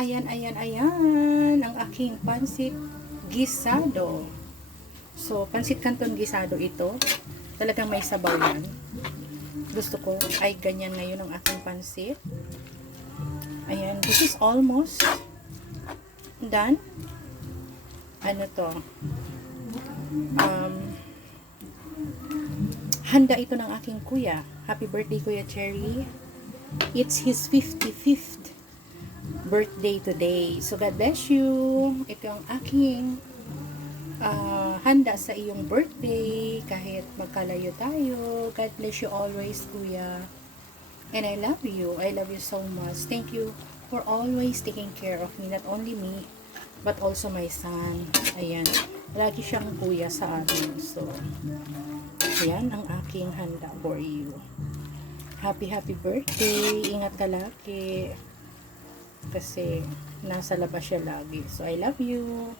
Ayan, ayan, ayan. Ang aking pansit gisado. So, pansit canton gisado ito. Talagang may sabaw yan. Gusto ko ay ganyan ngayon ang aking pansit. Ayan, this is almost done. Ano to? Handa ito ng aking kuya. Happy birthday, Kuya Cherry. It's his 55th birthday today. So, God bless you. Ito ang aking handa sa iyong birthday. Kahit magkalayo tayo. God bless you always, Kuya. And I love you. I love you so much. Thank you for always taking care of me. Not only me, but also my son. Ayan. Lagi siyang kuya sa amin. So, ayan ang aking handa for you. Happy, happy birthday. Ingat ka lagi. Kasi nasa labas siya lagi. So, I love you.